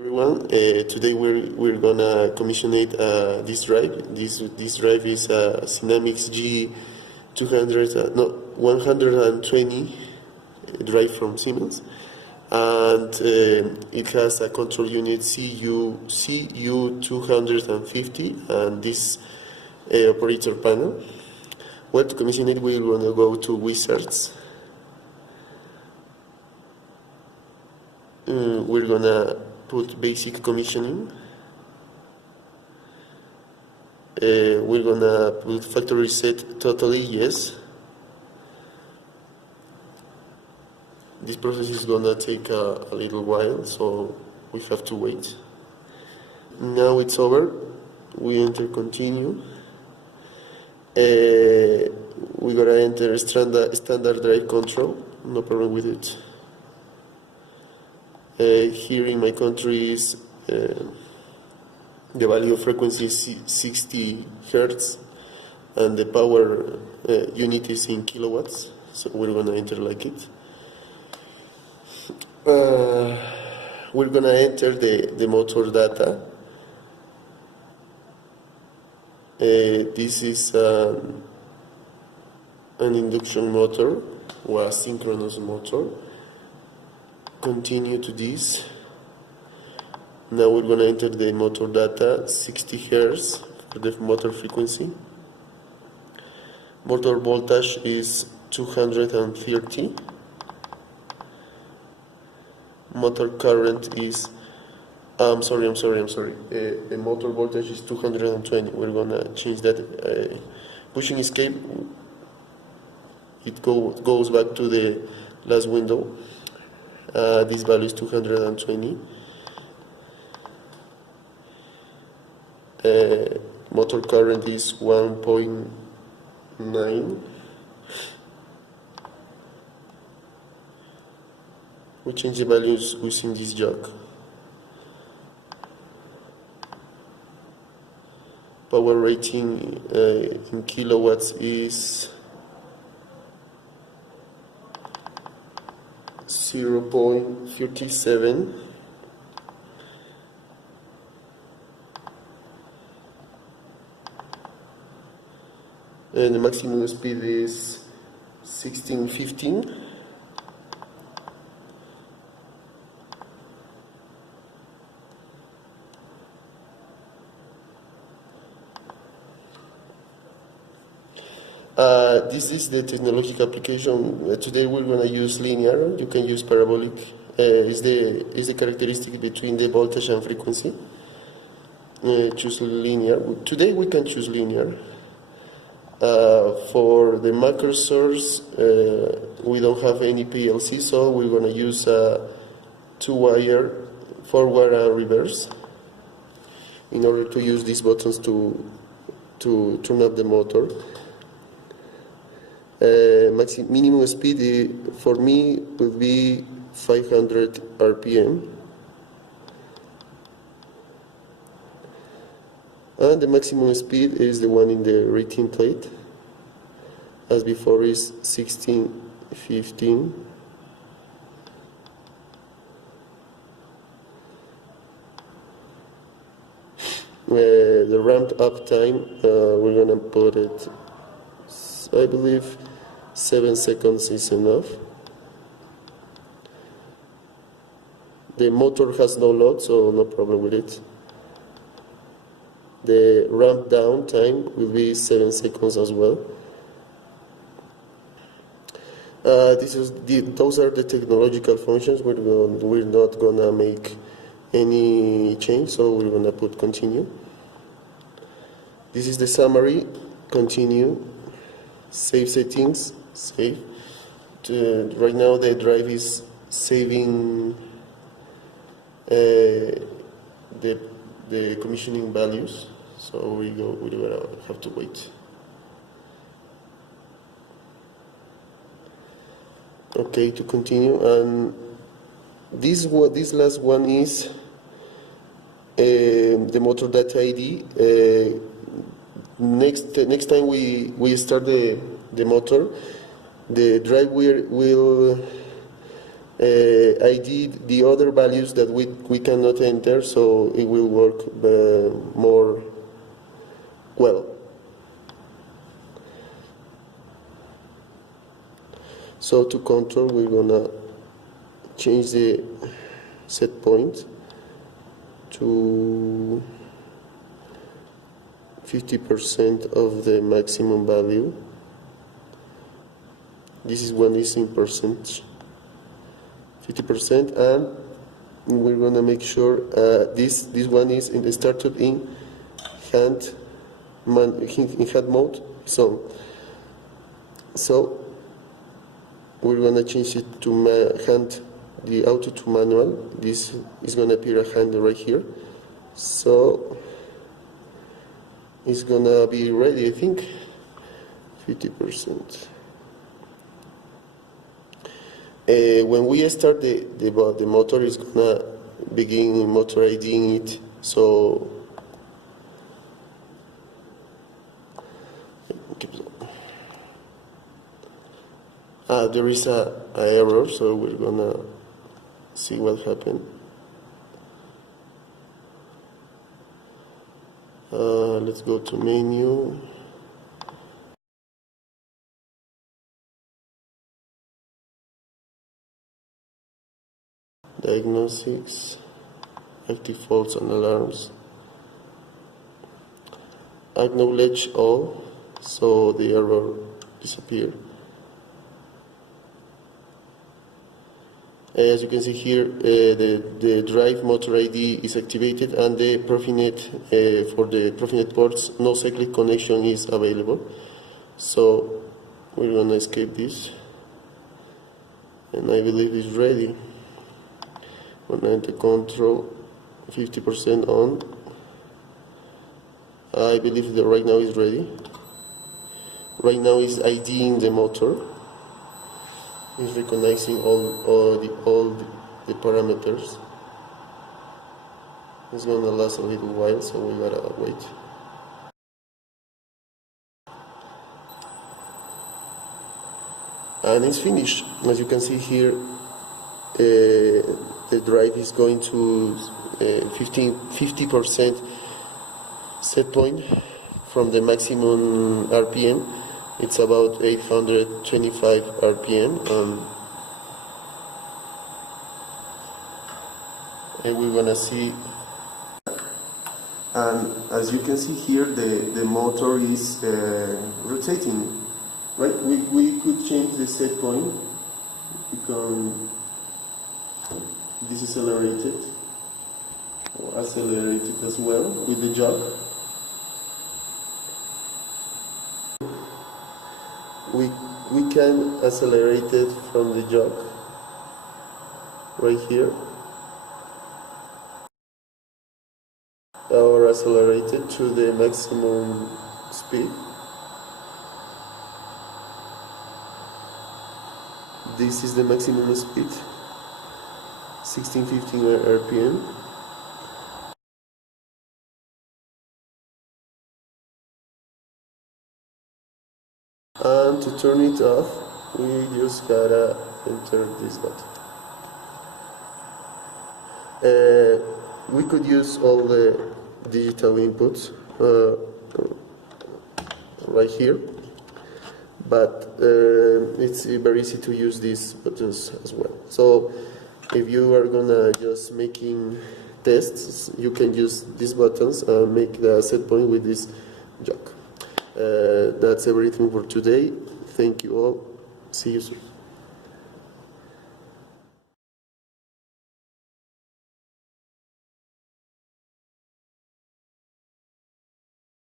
Everyone, today we're gonna commission this drive. This drive is a Dynamics G200 120 drive from Siemens, and it has a control unit CU250 and this operator panel. Well, to commission it, we're gonna go to Wizards. We're gonna put basic commissioning. We're gonna put factory reset totally, yes. This process is gonna take a little while, so we have to wait. Now it's over. We enter continue. We're gonna enter standard drive control, no problem with it. Here in my country is the value of frequency is 60 Hertz and the power unit is in kilowatts, so we're gonna enter like it. We're gonna enter the motor data. This is an induction motor or a synchronous motor. Continue to this. Now we're going to enter the motor data, 60 Hz for the motor frequency. Motor voltage is 230. Motor current is, I'm sorry. The motor voltage is 220. We're going to change that. Pushing escape, it goes back to the last window. This value is 220. Motor current is 1.9. We change the values using this jog. Power rating in kilowatts is 0.37. And the maximum speed is 1615. This is the technological application. Today we're going to use linear. You can use parabolic. Is the characteristic between the voltage and frequency. Choose linear. Today we can choose linear. For the macro source, we don't have any PLC, so we're going to use a 2-wire forward and reverse in order to use these buttons to turn up the motor. Minimum speed for me would be 500 RPM, and the maximum speed is the one in the rating plate. As before is 1615. The ramped up time, we're gonna put it, I believe 7 seconds is enough. The motor has no load, so no problem with it. The ramp down time will be 7 seconds as well. Those are the technological functions. We're not gonna make any change, so we're gonna put continue. This is the summary. Continue. Save settings. Save. Right now the drive is saving the commissioning values, so we're gonna have to wait. Okay, to continue, and this last one is the motor data ID. Next time we start the motor, the drive will I did the other values that we cannot enter, so it will work more well. So to control, we're gonna change the set point to 50% of the maximum value. This is one is in percentage, 50%, and we're gonna make sure this one is in the startup in hand mode zone. So we're gonna change it to hand, the auto to manual. This is gonna appear a hand right here. So it's gonna be ready, I think, 50%. When we start the motor is gonna begin motor IDing it. So there is a error, so we're gonna see what happened. Let's go to menu. Diagnostics, active faults and alarms. Acknowledge all, so the error disappeared. As you can see here, the drive motor ID is activated, and the Profinet, for the Profinet ports, no cyclic connection is available. So we're gonna escape this, and I believe it's ready. When I enter control, 50% on. I believe that right now is ready. Right now is IDing the motor. It's recognizing all the parameters. It's gonna last a little while, so we gotta wait. And it's finished. As you can see here, the drive is going to 50% set point from the maximum RPM. It's about 825 RPM, and we're gonna see. And as you can see here, the motor is rotating. Right? We could change the set point, become decelerated or accelerated as well with the jog. We can accelerate it from the jog right here, or accelerate it to the maximum speed. This is the maximum speed, 1615 RPM. And to turn it off, we just gotta enter this button. We could use all the digital inputs right here, but it's very easy to use these buttons as well. So if you are gonna just making tests, you can use these buttons and make the set point with this jog. That's everything for today. Thank you all. See you soon.